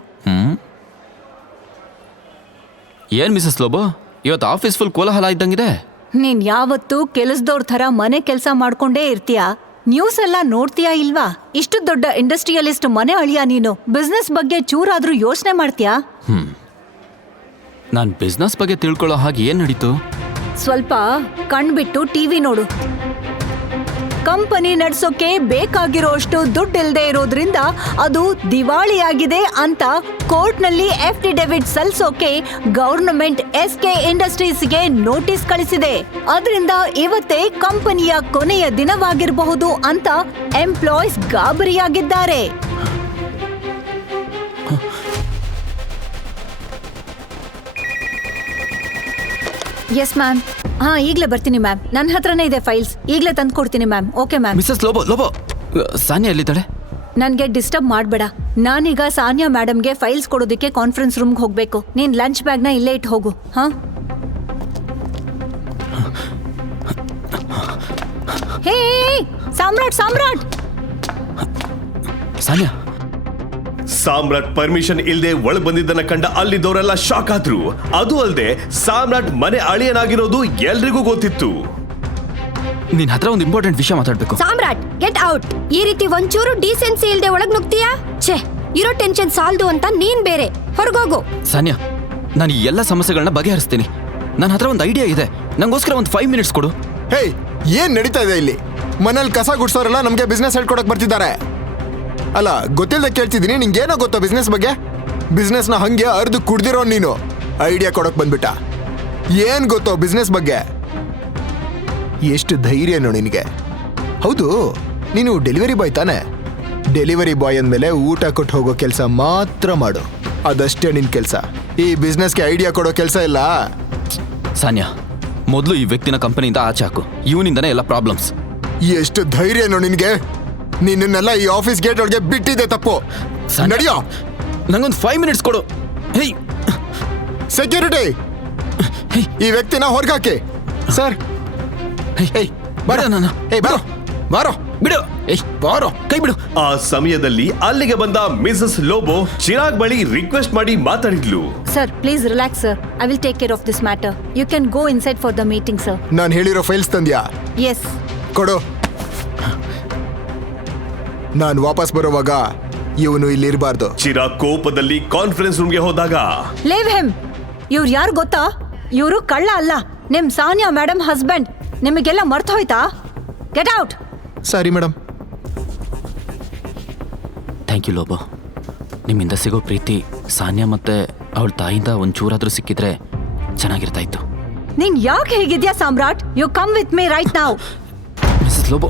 ಏನ್ ಮಿಸಸ್ ಲೋಬೋ, ಇವತ್ತು ಆಫೀಸ್ ಫುಲ್ ಕೋಲಾಹಲ ಇದ್ದಂಗಿದೆ.
ನೀನ್ ಯಾವತ್ತೂ ಕೆಲಸದವ್ರ ಥರ ಮನೆ ಕೆಲಸ ಮಾಡ್ಕೊಂಡೇ ಇರ್ತೀಯಾ? ನ್ಯೂಸ್ ಎಲ್ಲ ನೋಡ್ತೀಯಾ ಇಲ್ವಾ? ಇಷ್ಟು ದೊಡ್ಡ ಇಂಡಸ್ಟ್ರಿಯಲಿಸ್ಟ್ ಮನೆ ಅಳಿಯ ನೀನು. ಬಿಸ್ನೆಸ್ ಬಗ್ಗೆ ಚೂರಾದ್ರೂ ಯೋಚನೆ ಮಾಡ್ತೀಯಾ?
ನಾನ್ ಬಿಸ್ನೆಸ್ ಬಗ್ಗೆ ತಿಳ್ಕೊಳ್ಳೋ ಹಾಗೆ ಏನ್ ನಡೀತು?
ಸ್ವಲ್ಪ ಕಣ್ಬಿಟ್ಟು ಟಿವಿ ನೋಡು. ಕಂಪನಿ ನಡ್ಸೋಕೆ ಬೇಕಾಗಿರೋಷ್ಟು ದುಡ್ಡು ಇಲ್ಲದೆ ಇರೋದ್ರಿಂದ ಅದು ದಿವಾಳಿಯಾಗಿದೆ ಅಂತ ಕೋರ್ಟ್ನಲ್ಲಿ ಎಫಿಡವಿಟ್ ಸಲ್ಲಿಸೋಕೆ ಗವರ್ನಮೆಂಟ್ ಎಸ್ ಕೆ ಇಂಡಸ್ಟ್ರೀಸ್ಗೆ ನೋಟಿಸ್ ಕಳಿಸಿದೆ. ಅದರಿಂದ ಇವತ್ತೇ ಕಂಪನಿಯ ಕೊನೆಯ ದಿನವಾಗಿರಬಹುದು ಅಂತ ಎಂಪ್ಲಾಯೀಸ್ ಗಾಬರಿಯಾಗಿದ್ದಾರೆ. Yes ma'am. ಹಾ, ಈಗಲೇ ಬರ್ತೀನಿ ಮ್ಯಾಮ್. ನನ್ನ ಹತ್ರನೇ ಇದೆ ಫೈಲ್ಸ್. ಈಗಲೇ ತಂದು ಕೊಡ್ತೀನಿ ma'am. Okay ma'am.
Mrs Lobo, Lobo, Sanya ಎಲ್ಲಿದ್ದಾಳೆ?
ನನ್ಗೆ ಡಿಸ್ಟರ್ಬ್ ಮಾಡಬೇಡ. ನಾನೀಗ ಸಾನ್ಯಾ ಮೇಡಮ್ಗೆ ಫೈಲ್ಸ್ ಕೊಡೋದಕ್ಕೆ ಕಾನ್ಫರೆನ್ಸ್ ರೂಮ್ಗೆ ಹೋಗ್ಬೇಕು. ನೀನ್ ಲಂಚ್ ಬ್ಯಾಗ್ನ ಇಲ್ಲೇ ಇಟ್ಟು ಹೋಗು. ಹಾ, ಹೇ ಸಾಮ್ರಾಟ್, ಸಾಮ್ರಾಟ್.
ಸಾನ್ಯಾ,
ಸಾಮ್ರಾಟ್ ಪರ್ಮಿಷನ್ ಇಲ್ಲದೆ ಒಳಗ್ ಬಂದಿದ್ದನ್ನ ಕಂಡ ಅಲ್ಲಿದ್ದವರೆಲ್ಲ ಶಾಕ್ ಆದ್ರು. ಅದು ಅಲ್ಲದೆ ಸಾಮ್ರಾಟ್ ಮನೆ ಅಳಿಯನಾಗಿರೋದು ಎಲ್ರಿಗೂ ಗೊತ್ತಿತ್ತು.
ನಿನ್ ಹತ್ರ ಒಂದು ಇಂಪಾರ್ಟೆಂಟ್ ವಿಷಯ ಮಾತಾಡ್ಬೇಕು.
Samrat, get out. ಈ ರೀತಿ ಒಂಚೂರು ಡೀಸೆನ್ಸಿ ಇಲ್ದೆ ಒಳಗ್ ನುಗ್ತೀಯಾ? ಛೇ, ಇರೋ ಟೆನ್ಷನ್ ಸಾಲ್ದು ಅಂತ ನೀನ್ ಬೇರೆ. ಹೊರಗೋಗು.
ಸಾನ್ಯಾ, ನಾನು ಈ ಎಲ್ಲ ಸಮಸ್ಯೆಗಳನ್ನ ಬಗೆಹರಿಸ್ತೀನಿ. ನನ್ನ ಹತ್ರ ಒಂದು ಐಡಿಯಾ ಇದೆ. ನಂಗೋಸ್ಕರ ಒಂದು ಫೈವ್ ಮಿನಿಟ್ಸ್ ಕೊಡು.
ಹೇ, ಏನ್ ನಡೀತಾ ಇದೆ ಇಲ್ಲಿ? ಮನೇಲಿ ಕಸ ಗುಡ್ಸೋರೆಲ್ಲ ನಮ್ಗೆ ಬಿಸ್ನೆಸ್ ಹೇಳ್ಕೊಡಕ್ ಬರ್ತಿದ್ದಾರೆ. ಅಲ್ಲ, ಗೊತ್ತಿಲ್ಲದೆ ಕೇಳ್ತಿದ್ದೀನಿ, ನಿಂಗೇನೋ ಗೊತ್ತಾ ಬಿಸ್ನೆಸ್ ಬಗ್ಗೆ? ಬಿಸ್ನೆಸ್ನ ಹಂಗೆ ಅರ್ದು ಕುಡ್ದಿರೋ ನೀನು ಐಡಿಯಾ ಕೊಡಕ್ ಬಂದ್ಬಿಟ್ಟ. ಏನ್ ಗೊತ್ತೋ ಬಿಸ್ನೆಸ್ ಬಗ್ಗೆ? ಎಷ್ಟು ಧೈರ್ಯನೋ ನಿನಗೆ? ಹೌದು, ನೀನು ಡೆಲಿವರಿ ಬಾಯ್ ತಾನೆ? ಡೆಲಿವರಿ ಬಾಯ್ ಅಂದಮೇಲೆ ಊಟ ಕೊಟ್ಟು ಹೋಗೋ ಕೆಲಸ ಮಾತ್ರ ಮಾಡು. ಅದಷ್ಟೇ ನಿನ್ ಕೆಲಸ. ಈ ಬಿಸ್ನೆಸ್ಗೆ ಐಡಿಯಾ ಕೊಡೋ ಕೆಲಸ ಇಲ್ಲ.
ಸಾನ್ಯಾ, ಮೊದಲು ಈ ವ್ಯಕ್ತಿನ ಕಂಪನಿಯಿಂದ ಆಚೆ ಹಾಕು. ಇವನಿಂದನೇ ಎಲ್ಲ ಪ್ರಾಬ್ಲಮ್ಸ್.
ಎಷ್ಟು ಧೈರ್ಯನೋ ನಿನ್ಗೆ? ನಿನ್ನೆಲ್ಲ ಈ ಆಫೀಸ್ ಗೇಟ್ ಒಳಗೆ ಬಿಟ್ಟಿದೆ ತಪ್ಪು. ನಡಿಯೋ.
ನಂಗೊಂದು ಫೈವ್ ಮಿನಿಟ್ಸ್ ಕೊಡು. ಹೇ
ಸೆಕ್ಯೂರಿಟಿ, ಈ ವ್ಯಕ್ತಿನ ಹೊರಗಾಕಿ. ಸರ್,
ಬಾರೋ ನಾನು.
ಏಯ್ ಬಾರೋ, ಬಾರೋ,
ಬಿಡು. ಏಯ್ ಬಾರೋ, ಕೈ ಬಿಡು.
ಆ ಸಮಯದಲ್ಲಿ ಅಲ್ಲಿಗೆ ಬಂದ ಮಿಸಸ್ ಲೋಬೋ ಚಿರಾಗ್ ಬಳಿ ರಿಕ್ವೆಸ್ಟ್ ಮಾಡಿ ಮಾತಾಡಿದ್ಲು.
Sir, please relax sir. I will take care of this matter. You can go inside for the meeting sir.
ನಾನು ಹೇಳಿರೋ ಫೈಲ್ಸ್ ತಂದ್ಯಾ?
ಎಸ್.
ಕೊಡು. ನಾನು ವಾಪಸ್ ಬರೋವಾಗ ಇವನು ಇಲ್ಲಿ ಇರಬಾರ್ದು.
ಚಿರಾಗ್ ಕೋಪದಲ್ಲಿ ಕಾನ್ಫರೆನ್ಸ್ ರೂಮ್ಗೆ ಹೋದಾಗ
ಲೇವ್ ಹೆಮ್. ಇವ್ರು ಯಾರು ಗೊತ್ತಾ? ಇವರು ಕಳ್ಳ ಅಲ್ಲ, ನಿಮ್ ಸಾನ್ಯಾ ಮೇಡಮ್ ಹಸ್ಬೆಂಡ್. ನಿಮಗೆಲ್ಲ ಮರ್ತು ಹೋಯ್ತಾ? Get out.
Sorry madam.
Thank you Lobo. ನಿಮ್ಮಿಂದ ಸಿಗೋ ಪ್ರೀತಿ ಸಾನ್ಯಾ ಮತ್ತೆ ಅವಳ ತಾಯಿಯಿಂದ ಒಂಚೂರಾದ್ರೂ ಸಿಕ್ಕಿದ್ರೆ ಚೆನ್ನಾಗಿರ್ತಾ ಇತ್ತು.
ನೀನ್ ಯಾಕೆ ಹೇಗಿದ್ಯಾ Samrat? You come with me right now.
Mrs Lobo.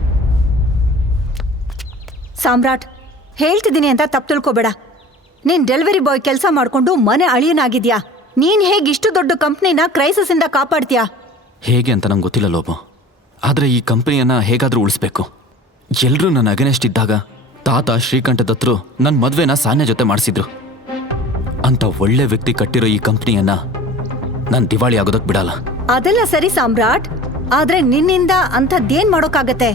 Samrat, ಹೇಳ್ತಿದ್ದೀನಿ ಅಂತ ತಪ್ಪು ತಿಳ್ಕೊಬೇಡ. ನೀನ್ ಡೆಲಿವರಿ ಬಾಯ್ ಕೆಲಸ ಮಾಡ್ಕೊಂಡು ಮನೆ ಅಳಿಯನಾಗಿದ್ಯಾ. ನೀನ್ ಹೇಗೆ ಇಷ್ಟು ದೊಡ್ಡ ಕಂಪ್ನಿನ ಕ್ರೈಸಿಸ್ ಇಂದ ಕಾಪಾಡ್ತೀಯಾ?
ಹೇಗೆ ಅಂತ ನಂಗೆ ಗೊತ್ತಿಲ್ಲ ಲೋಬೋ. ಆದರೆ ಈ ಕಂಪನಿಯನ್ನ ಹೇಗಾದರೂ ಉಳಿಸ್ಬೇಕು. ಎಲ್ಲರೂ ನನ್ನ ಅಗನೆಸ್ಟ್ ಇದ್ದಾಗ ತಾತ ಶ್ರೀಕಂಠ ದತ್ತರು ನನ್ನ ಮದುವೆನ ಸಾನ್ಯಾ ಜೊತೆ ಮಾಡಿಸಿದ್ರು. ಅಂತ ಒಳ್ಳೆ ವ್ಯಕ್ತಿ ಕಟ್ಟಿರೋ ಈ ಕಂಪನಿಯನ್ನ ನಾನು ದಿವಾಳಿ ಆಗೋದಕ್ಕೆ ಬಿಡಲ್ಲ.
ಅದೆಲ್ಲ ಸರಿ ಸಾಮ್ರಾಟ್, ಆದ್ರೆ ನಿನ್ನಿಂದ ಅಂಥದ್ದೇನ್ ಮಾಡೋಕ್ಕಾಗತ್ತೆ?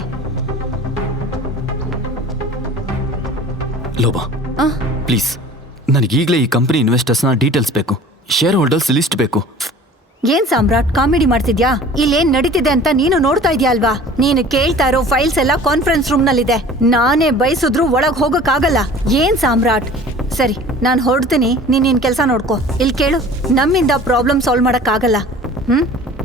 ಲೋಬೋ, ಪ್ಲೀಸ್, ನನಗೀಗಲೇ ಈ ಕಂಪನಿ ಇನ್ವೆಸ್ಟರ್ಸ್ನ ಡೀಟೇಲ್ಸ್ ಬೇಕು. ಶೇರ್ ಹೋಲ್ಡರ್ಸ್ ಲಿಸ್ಟ್ ಬೇಕು.
ಏನ್ ಸಾಮ್ರಾಟ್ ಕಾಮಿಡಿ ಮಾಡ್ತಿದ್ಯಾ? ಇಲ್ಲೇನ್ ನಡೀತಿದೆ ಅಂತ ನೀನು ನೋಡ್ತಾ ಇದ್ಯಾ ಅಲ್ವಾ? ನೀನು ಕೇಳ್ತಾ ಇರೋ ಫೈಲ್ಸ್ ಎಲ್ಲ ಕಾನ್ಫರೆನ್ಸ್ ರೂಮ್ ನಲ್ಲಿದೆ. ನಾನೇ ಬಯಸಿದ್ರು ಒಳಗ್ ಹೋಗಕ್ಕಾಗಲ್ಲ. ಏನ್ ಸಾಮ್ರಾಟ್? ಸರಿ, ನಾನು ಹೊರಡ್ತೀನಿ. ನೀನ್ ನಿನ್ ಕೆಲಸ ನೋಡ್ಕೋ. ಇಲ್ಲಿ ಕೇಳು, ನಮ್ಮಿಂದ ಪ್ರಾಬ್ಲಮ್ ಸಾಲ್ವ್ ಮಾಡಕ್ಕಾಗಲ್ಲ. ಹ್ಮ್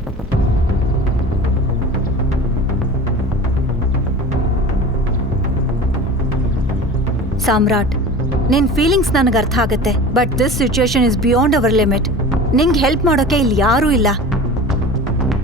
ಸಾಮ್ರಾಟ್, ನಿನ್ ಫೀಲಿಂಗ್ಸ್ ನನಗೆ ಅರ್ಥ ಆಗತ್ತೆ. But this situation is beyond our limit. ನಿಂಗೆ ಹೆಲ್ಪ್ ಮಾಡೋಕೆ ಇಲ್ಲಿ ಯಾರೂ ಇಲ್ಲ.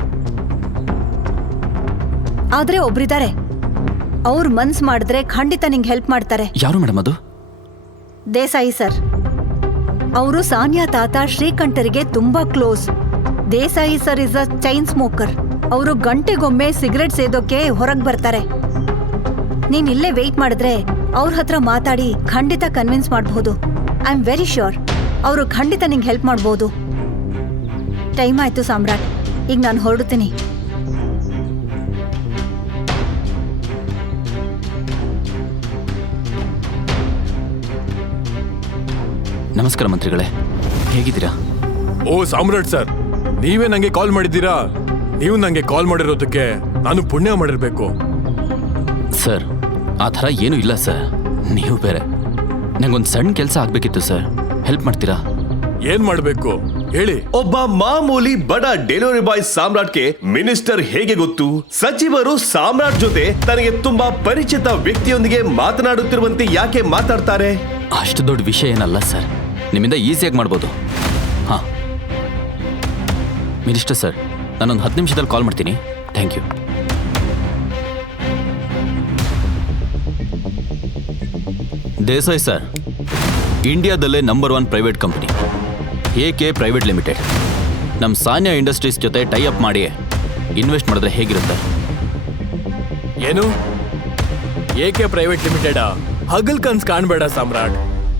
ಆದ್ರೆ ಒಬ್ರಿದ್ದಾರೆ, ಅವ್ರು ಮನ್ಸ್ ಮಾಡಿದ್ರೆ ಖಂಡಿತ ನಿಂಗೆ ಹೆಲ್ಪ್ ಮಾಡ್ತಾರೆ.
ಯಾರು ಮೇಡಮ್ ಅದು?
ದೇಸಾಯಿ ಸರ್. ಅವರು ಸಾನ್ಯಾ ತಾತ ಶ್ರೀಕಂಠರಿಗೆ ತುಂಬಾ close. Desai sir is a chain smoker. ಅವರು ಗಂಟೆಗೊಮ್ಮೆ ಸಿಗರೆಟ್ ಸೇದೋಕೆ ಹೊರಗೆ ಬರ್ತಾರೆ. ನೀನ್ ಇಲ್ಲೇ ವೆಯ್ಟ್ ಮಾಡಿದ್ರೆ ಅವ್ರ ಹತ್ರ ಮಾತಾಡಿ ಖಂಡಿತ ಕನ್ವಿನ್ಸ್ ಮಾಡಬಹುದು. ಐ ಆಮ್ ವೆರಿ ಶ್ಯೂರ್ ಅವರು ಖಂಡಿತ ನಿಂಗೆ ಹೆಲ್ಪ್ ಮಾಡ್ಬೋದು. ಟೈಮ್ ಆಯ್ತು ಸಾಮ್ರಾಟ್, ಈಗ ನಾನು ಹೊರಡುತ್ತೀನಿ.
ನಮಸ್ಕಾರ ಮಂತ್ರಿಗಳೇ, ಹೇಗಿದ್ದೀರಾ?
ಓ ಸಾಮ್ರಾಟ್ ಸರ್, ನೀವೇ ನಂಗೆ ಕಾಲ್ ಮಾಡಿದ್ದೀರಾ? ನೀವು ನಂಗೆ ಕಾಲ್ ಮಾಡಿರೋದಕ್ಕೆ ನಾನು ಪುಣ್ಯ ಮಾಡಿರ್ಬೇಕು.
ಸರ್, ಆ ಥರ ಏನೂ ಇಲ್ಲ ಸರ್. ನೀವು ಬೇರೆ. ನಂಗೊಂದು ಸಣ್ಣ ಕೆಲಸ ಆಗಬೇಕಿತ್ತು ಸರ್, ಹೆಲ್ಪ್ ಮಾಡ್ತೀರಾ?
ಏನ್ ಮಾಡ್ಬೇಕು ಹೇಳಿ.
ಒಬ್ಬ ಮಾಮೂಲಿ ಬಡ ಡೆಲಿವರಿ ಬಾಯ್ ಸಾಮ್ರಾಟ್ಗೆ ಮಿನಿಸ್ಟರ್ ಹೇಗೆ ಗೊತ್ತು? ಸಚಿವರು ಸಾಮ್ರಾಟ್ ಜೊತೆ ತನಗೆ ತುಂಬಾ ಪರಿಚಿತ ವ್ಯಕ್ತಿಯೊಂದಿಗೆ ಮಾತನಾಡುತ್ತಿರುವಂತೆ ಯಾಕೆ ಮಾತಾಡ್ತಾರೆ?
ಅಷ್ಟು ದೊಡ್ಡ ವಿಷಯ ಏನಲ್ಲ ಸರ್, ನಿಮ್ಮಿಂದ ಈಸಿಯಾಗಿ ಮಾಡ್ಬೋದು. ಹಾಂ ಮಿನಿಸ್ಟರ್ ಸರ್, ನಾನೊಂದು ಹತ್ತು ನಿಮಿಷದಲ್ಲಿ ಕಾಲ್ ಮಾಡ್ತೀನಿ. Thank you. ದೇಸಾಯಿ ಸರ್, ಇಂಡಿಯಾದಲ್ಲೇ number one private company A K private limited ನಮ್ಮ ಸಾನ್ಯಾ ಇಂಡಸ್ಟ್ರೀಸ್ ಜೊತೆ ಟೈ ಅಪ್ ಮಾಡಿ ಇನ್ವೆಸ್ಟ್ ಮಾಡಿದ್ರೆ ಹೇಗಿರುತ್ತೆ?
ಏನು ಎ ಕೆ ಪ್ರೈವೇಟ್ ಲಿಮಿಟೆಡ್? ಹಗಲ್ ಕನ್ಸ್ ಕಾಣ್ಬೇಡ ಸಾಮ್ರಾಟ್,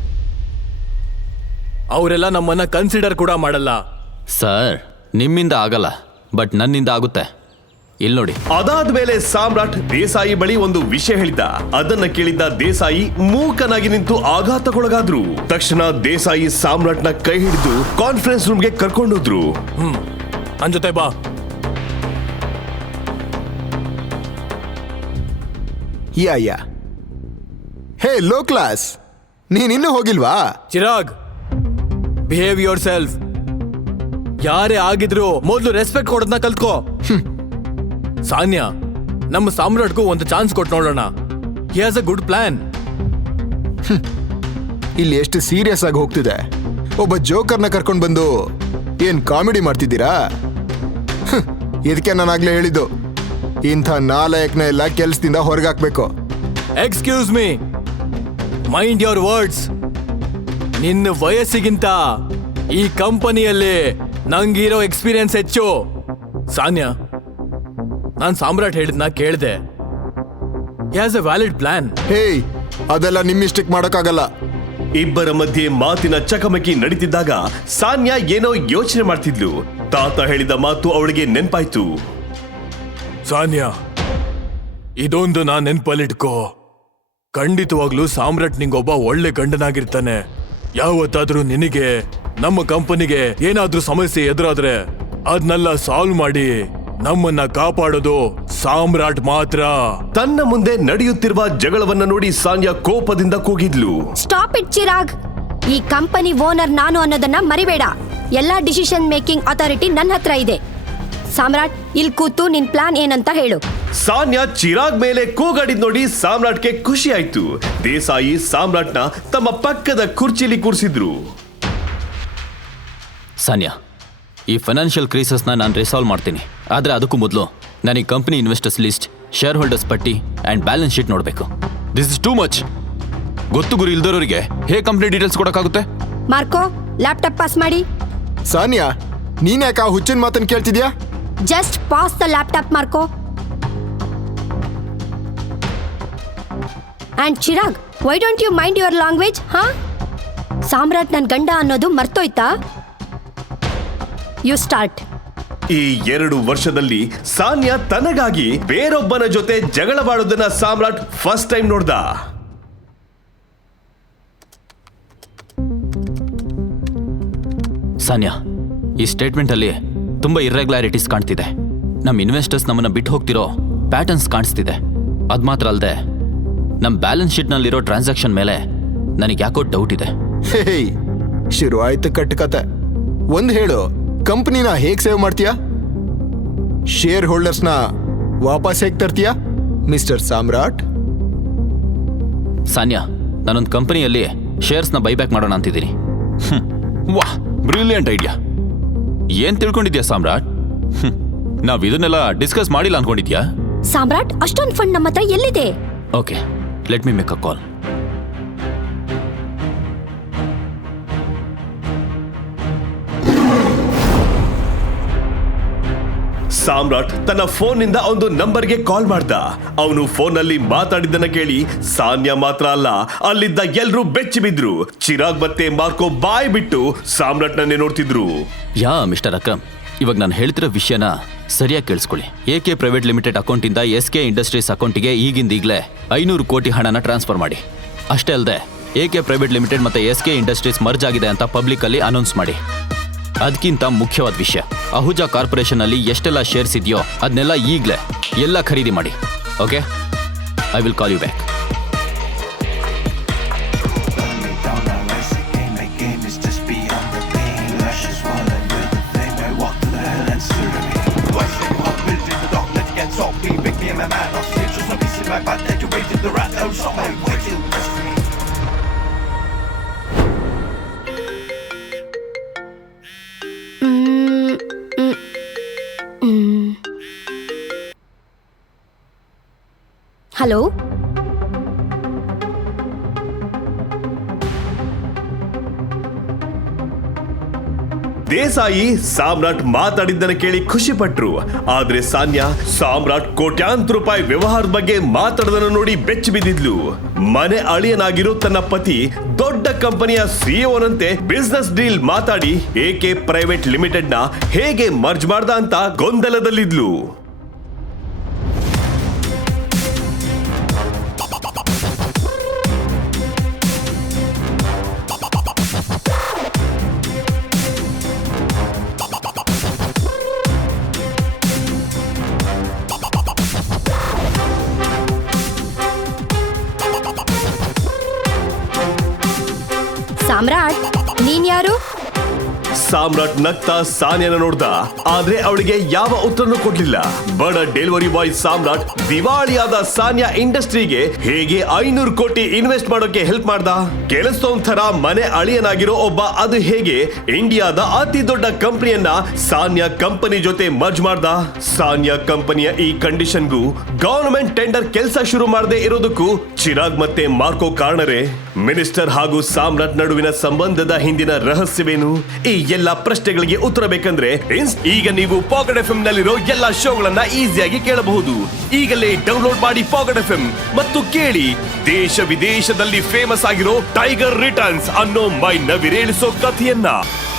ಅವರೆಲ್ಲ ನಮ್ಮನ್ನ ಕನ್ಸಿಡರ್ ಕೂಡ ಮಾಡಲ್ಲ.
ಸರ್, ನಿಮ್ಮಿಂದ ಆಗಲ್ಲ, ಬಟ್ ನನ್ನಿಂದ ಆಗುತ್ತೆ. ಇಲ್ಲಿ ನೋಡಿ.
ಅದಾದ್ಮೇಲೆ ಸಾಮ್ರಾಟ್ ದೇಸಾಯಿ ಬಳಿ ಒಂದು ವಿಷಯ ಹೇಳಿದ. ಅದನ್ನ ಕೇಳಿದ್ದ ದೇಸಾಯಿ ಮೂಕನಾಗಿ ನಿಂತು ಆಘಾತಕ್ಕೊಳಗಾದ್ರು. ತಕ್ಷಣ ದೇಸಾಯಿ ಸಾಮ್ರಾಟ್ನ ಕೈ ಹಿಡಿದು ಕಾನ್ಫರೆನ್ಸ್ ರೂಮ್ಗೆ ಕರ್ಕೊಂಡೋದ್ರು.
ಹ್ಮ್ ನನ್ ಜೊತೆ ಬಾ.
ಯಾ ಯಾ ಹೇ ಲೋ ಕ್ಲಾಸ್, ನೀನ್ ಇನ್ನೂ ಹೋಗಿಲ್ವಾ?
Chirag, behave yourself. ಯಾರೇ ಆಗಿದ್ರು ಮೊದಲು ರೆಸ್ಪೆಕ್ಟ್ ಕೊಡೋದನ್ನ ಕಲ್ತ್ಕೋ. ಸಾನ್ಯಾ, ನಮ್ಮ ಸಾಮ್ರಾಟ್ಗೂ ಒಂದು ಚಾನ್ಸ್ ಕೊಟ್ಟು ನೋಡೋಣ. He has a good plan.
ಇಲ್ಲಿ ಎಷ್ಟು ಸೀರಿಯಸ್ ಆಗಿ ಹೋಗ್ತಿದೆ. ಒಬ್ಬ ಜೋಕರ್ನ ಕರ್ಕೊಂಡು ಬಂದು ಏನ್ ಕಾಮಿಡಿ ಮಾಡ್ತಿದ್ದೀರಾ? ಹ್ಮ್, ಇದಕ್ಕೆ ನಾನು ಆಗ್ಲೇ ಹೇಳಿದ್ದು, ಇಂಥ ನಾಲಾಯಕ್ನ ಎಲ್ಲ ಕೆಲ್ಸದಿಂದ ಹೊರಗಾಕ್ಬೇಕು.
Excuse me, mind your words. ನಿನ್ನ ವಯಸ್ಸಿಗಿಂತ ಈ ಕಂಪನಿಯಲ್ಲಿ ನಂಗಿರೋ ಎಕ್ಸ್ಪೀರಿಯನ್ಸ್ ಹೆಚ್ಚು. ಸಾನ್ಯಾ, ನಾನ್ ಸಾಮ್ರಾಟ್ ಹೇಳಿದ್ನ ಕೇಳ್ದೆ. He has a valid plan.
ಹೇಯ್, ಅದೆಲ್ಲ ನಿಮ್ಮಿಷ್ಟಕ್ಕೆ ಮಾಡೋಕ್ಕಾಗಲ್ಲ.
ಇಬ್ಬರ ಮಧ್ಯೆ ಮಾತಿನ ಚಕಮಕಿ ನಡೀತಿದ್ದಾಗ ಸಾನ್ಯಾ ಏನೋ ಯೋಚನೆ ಮಾಡ್ತಿದ್ಲು. ತಾತ ಹೇಳಿದ ಮಾತು ಅವಳಿಗೆ ನೆನ್ಪಾಯ್ತು.
ಸಾನ್ಯಾ, ಇದೊಂದು ನಾ ನೆನ್ಪಲ್ಲಿಟ್ಕೋ. ಖಂಡಿತವಾಗ್ಲೂ ಸಾಮ್ರಾಟ್ ನಿಂಗೊಬ್ಬ ಒಳ್ಳೆ ಗಂಡನಾಗಿರ್ತಾನೆ. ಯಾವತ್ತಾದ್ರೂ ನಿನಗೆ ನಮ್ಮ ಕಂಪನಿಗೆ ಏನಾದ್ರೂ ಸಮಸ್ಯೆ ಎದುರಾದ್ರೆ ಅದನ್ನೆಲ್ಲ ಸಾಲ್ವ್ ಮಾಡಿ ನಮ್ಮನ್ನ ಕಾಪಾಡೋದು ಸಾಮ್ರಾಟ್ ಮಾತ್ರ.
ತನ್ನ ಮುಂದೆ ನಡೆಯುತ್ತಿರುವ ಜಗಳವನ್ನ ನೋಡಿ ಸಾನ್ಯಾ ಕೋಪದಿಂದ ಕೂಗಿದ್ಲು.
Stop it Chirag. ಈ ಕಂಪನಿ ಓನರ್ ನಾನು ಅನ್ನೋದನ್ನ ಮರಿಬೇಡ. ಎಲ್ಲಾ ಡಿಸಿಷನ್ ಮೇಕಿಂಗ್ ಅಥಾರಿಟಿ ನನ್ನ ಹತ್ರ ಇದೆ. ಸಾಮ್ರಾಟ್, ಇಲ್ಲಿ ಕೂತು ನಿನ್ ಪ್ಲಾನ್ ಏನಂತ ಹೇಳು.
ಸಾನ್ಯಾ ಚಿರಾಗ್ ಮೇಲೆ ಕೂಗಾಡಿದ್ ನೋಡಿ ಸಾಮ್ರಾಟ್ಗೆ ಖುಷಿ ಆಯ್ತು. ದೇಸಾಯಿ ಸಾಮ್ರಾಟ್ನ ತಮ್ಮ ಪಕ್ಕದ ಕುರ್ಚಿಲಿ ಕೂರಿಸಿದ್ರು.
ಸಾನ್ಯಾ, ಈ ಫೈನಾನ್ಷಿಯಲ್ ಕ್ರೈಸಸ್ನ ನಾನು ರಿಸಾಲ್ವ್ ಮಾಡ್ತೀನಿ. ಆದರೆ ಅದಕ್ಕೂ ಮೊದಲು ನಾನು ಈ company investors list, share holders ಪಟ್ಟಿ ಆ್ಯಂಡ್ ಬ್ಯಾಲೆನ್ಸ್ ಶೀಟ್ ನೋಡಬೇಕು. This is too much. ಗೊತ್ತು ಗುರಿ ಇಲ್ದರೋರಿಗೆ ಹೇಗೆ ಕಂಪ್ನಿ ಡೀಟೇಲ್ಸ್ ಕೊಡೋಕ್ಕಾಗುತ್ತೆ?
ಮಾರ್ಕೋ, ಲ್ಯಾಪ್ಟಾಪ್ ಪಾಸ್ ಮಾಡಿ.
ಸಾನ್ಯಾ, ನೀನ್ ಯಾಕೆ ಆ ಹುಚ್ಚಿನ ಮಾತನ್ನ ಕೇಳ್ತಿದ್ಯಾ?
Just pass the laptop Marco. And Chirag, why don't you mind your language? ಹಾ, ಸಾಮ್ರಾಟ್ ನನ್ ಗಂಡ ಅನ್ನೋದು ಮರ್ತೋಯ್ತಾ? You start.
ಈ ಎರಡು ವರ್ಷದಲ್ಲಿ ಸಾನ್ಯಾ ತನಗಾಗಿ ಬೇರೊಬ್ಬನ ಜೊತೆ ಜಗಳವಾಡೋದನ್ನ ಸಾಮ್ರಾಟ್ ಫಸ್ಟ್ ಟೈಮ್ ನೋಡ್ದ.
ಸಾನ್ಯಾ, ಈ ಸ್ಟೇಟ್ಮೆಂಟ್ ಅಲ್ಲಿ ತುಂಬಾ ಇರ್ರೆಗ್ಯುಲಾರಿಟೀಸ್ ಕಾಣ್ತಿದೆ. ನಮ್ಮ ಇನ್ವೆಸ್ಟರ್ಸ್ ನಮ್ಮನ್ನ ಬಿಟ್ಟು ಹೋಗ್ತಿರೋ ಪ್ಯಾಟರ್ನ್ಸ್ ಕಾಣಿಸ್ತಿದೆ. ಅದ್ ಮಾತ್ರ ಅಲ್ಲದೆ ನಮ್ಮ ಬ್ಯಾಲೆನ್ಸ್ ಶೀಟ್ ನಲ್ಲಿರೋ ಟ್ರಾನ್ಸಾಕ್ಷನ್ ಮೇಲೆ ನನಗೆ ಯಾಕೋ ಡೌಟ್ ಇದೆ.
ಹೇಯ್, ಶುರು ಆಯ್ತು ಕಟ್ಟುಕತೆ. ಒಂದ್ ಹೇಳು, ಕಂಪನಿನ ಹೇಗ್ ಸೇವ್ ಮಾಡ್ತೀಯಾ? ಶೇರ್ ಹೋಲ್ಡರ್ಸ್ನ ವಾಪಸ್ ಹೇಗ್ ತರ್ತೀಯಾ ಮಿಸ್ಟರ್ ಸಾಮ್ರಾಟ್?
ಸಾನ್ಯಾ, ನಾನೊಂದು ಕಂಪನಿಯಲ್ಲಿ ಶೇರ್ಸ್ನ ಬೈಬ್ಯಾಕ್ ಮಾಡೋಣ ಅಂತಿದ್ದೀನಿ. ವಾಹ್, ಬ್ರಿಲಿಯಂಟ್ ಐಡಿಯಾ. ಏನ್ ತಿಳ್ಕೊಂಡಿದ್ಯಾ ಸಾಮ್ರಾಟ್? ನಾವ್ ಇದನ್ನೆಲ್ಲ ಡಿಸ್ಕಸ್ ಮಾಡಿಲ್ಲ ಅನ್ಕೊಂಡಿದ್ಯಾ?
ಸಾಮ್ರಾಟ್, ಅಷ್ಟೊಂದು ಫಂಡ್ ನಮ್ಮ ಹತ್ರ ಎಲ್ಲಿದೆ?
Okay, let me make a call.
Samrat ತನ್ನ ಫೋನ್ ನಿಂದ ಒಂದು ನಂಬರ್ಗೆ ಕಾಲ್ ಮಾಡ್ದ. ಅವನು ಫೋನ್ ನಲ್ಲಿ ಮಾತಾಡಿದ್ದನ್ನ ಕೇಳಿ ಸಾನ್ಯಾ ಮಾತ್ರ ಅಲ್ಲ, ಅಲ್ಲಿದ್ದ ಎಲ್ರೂ ಬೆಚ್ಚಿ ಬಿದ್ರು. ಚಿರಾಗ್ ಮತ್ತೆ ಮಾರ್ಕೋ ಬಾಯ್ ಬಿಟ್ಟು ಸಾಮ್ರಾಟ್ನನ್ನೇ ನೋಡ್ತಿದ್ರು.
ಯಾ ಮಿಸ್ಟರ್ ಅಕ್ರಮ್, ಇವಾಗ ನಾನು ಹೇಳ್ತಿರೋ ವಿಷಯನ ಸರಿಯಾಗಿ ಕೇಳಿಸ್ಕೊಳ್ಳಿ. ಎ ಕೆ ಪ್ರೈವೇಟ್ ಲಿಮಿಟೆಡ್ ಅಕೌಂಟಿಂದ ಎಸ್ ಕೆ ಇಂಡಸ್ಟ್ರೀಸ್ ಅಕೌಂಟಿಗೆ ಈಗಿಂದೀಗಲೇ ಐನೂರು ಕೋಟಿ ಹಣನ ಟ್ರಾನ್ಸ್ಫರ್ ಮಾಡಿ. ಅಷ್ಟೇ ಅಲ್ಲದೆ ಎ ಕೆ ಪ್ರೈವೇಟ್ ಲಿಮಿಟೆಡ್ ಮತ್ತೆ ಎಸ್ ಕೆ ಇಂಡಸ್ಟ್ರೀಸ್ ಮರ್ಜ್ ಆಗಿದೆ ಅಂತ ಪಬ್ಲಿಕ್ ಅಲ್ಲಿ ಅನೌನ್ಸ್ ಮಾಡಿ. ಅದಕ್ಕಿಂತ ಮುಖ್ಯವಾದ ವಿಷಯ, ಅಹುಜಾ ಕಾರ್ಪೊರೇಷನ್ ಅಲ್ಲಿ ಎಷ್ಟೆಲ್ಲ ಶೇರ್ಸ್ ಇದೆಯೋ ಅದನ್ನೆಲ್ಲ ಈಗಲೇ ಎಲ್ಲ ಖರೀದಿ ಮಾಡಿ. Okay, I will call you back.
Hello,
Desai Samrat ಮಾತಾಡಿದ್ದನ್ನ ಕೇಳಿ ಖುಷಿ ಪಟ್ರು. ಆದ್ರೆ ಸಾನ್ಯಾ ಸಾಮ್ರಾಟ್ ಕೋಟ್ಯಾಂತರ ರೂಪಾಯಿ ವ್ಯವಹಾರದ ಬಗ್ಗೆ ಮಾತಾಡೋದನ್ನ ನೋಡಿ ಬೆಚ್ಚಿ ಬಿದ್ದಿದ್ಲು. ಮನೆ ಅಳಿಯನಾಗಿರೋ ತನ್ನ ಪತಿ ದೊಡ್ಡ ಕಂಪನಿಯ ಸಿಇಒನಂತೆ ಬಿಸ್ನೆಸ್ ಡೀಲ್ ಮಾತಾಡಿ ಎಕೆ ಪ್ರೈವೇಟ್ ಲಿಮಿಟೆಡ್ ನ ಹೇಗೆ ಮರ್ಜ್ ಮಾಡ್ದ ಅಂತ ಗೊಂದಲದಲ್ಲಿದ್ಲು.
ಸಾಮ್ರಾಟ್, ನೀನ್ ಯಾರು?
ಸಾಮ್ರಾಟ್ ನಗ್ತಾ ಸಾನ್ಯಾನ ನೋಡ್ದ, ಆದ್ರೆ ಅವಳಿಗೆ ಯಾವ ಉತ್ತರನೂ ಕೊಡ್ಲಿಲ್ಲ. ಬಡ ಡೆಲಿವರಿ ಬಾಯ್ ಸಾಮ್ರಾಟ್ ದಿವಾಳಿಯಾದ ಸಾನ್ಯಾ ಇಂಡಸ್ಟ್ರಿಗೆ ಹೇಗೆ ಐನೂರು ಕೋಟಿ ಇನ್ವೆಸ್ಟ್ ಮಾಡೋಕೆ ಹೆಲ್ಪ್ ಮಾಡ್ದ? ಕೆಲಸದವನ್ ತರ ಮನೆ ಅಳಿಯನಾಗಿರೋ ಒಬ್ಬ ಅದು ಹೇಗೆ ಇಂಡಿಯಾದ ಅತಿ ದೊಡ್ಡ ಕಂಪನಿಯನ್ನ ಸಾನ್ಯಾ ಕಂಪನಿ ಜೊತೆ ಮರ್ಜ್ ಮಾಡ್ದ? ಸಾನ್ಯಾ ಕಂಪನಿಯ ಈ ಕಂಡೀಷನ್ಗೂ ಗವರ್ನಮೆಂಟ್ ಟೆಂಡರ್ ಕೆಲಸ ಶುರು ಮಾಡದೆ ಇರೋದಕ್ಕೂ ಚಿರಾಗ್ ಮತ್ತೆ ಮಾರ್ಕೋ ಕಾರಣರೇ? ಮಿನಿಸ್ಟರ್ ಹಾಗೂ ಸಾಮ್ರಾಟ್ ನಡುವಿನ ಸಂಬಂಧದ ಹಿಂದಿನ ರಹಸ್ಯವೇನು? ಈ ಎಲ್ಲ ಪ್ರಶ್ನೆಗಳಿಗೆ ಉತ್ತರ ಬೇಕಂದ್ರೆ ಈಗ ನೀವು ಪಾಕೆಟ್ ಎಫ್ ಎಂ ನಲ್ಲಿರೋ ಎಲ್ಲಾ ಶೋಗಳನ್ನ ಈಸಿಯಾಗಿ ಕೇಳಬಹುದು. ಈಗಲೇ ಡೌನ್ಲೋಡ್ ಮಾಡಿ ಪಾಕೆಟ್ ಎಫ್ ಎಂ ಮತ್ತು ಕೇಳಿ ದೇಶ ವಿದೇಶದಲ್ಲಿ ಫೇಮಸ್ ಆಗಿರೋ ಟೈಗರ್ ರಿಟರ್ನ್ಸ್ ಅನ್ನೋ ಮೈ ನವಿರೇಳಿಸೋ ಕಥೆಯನ್ನ.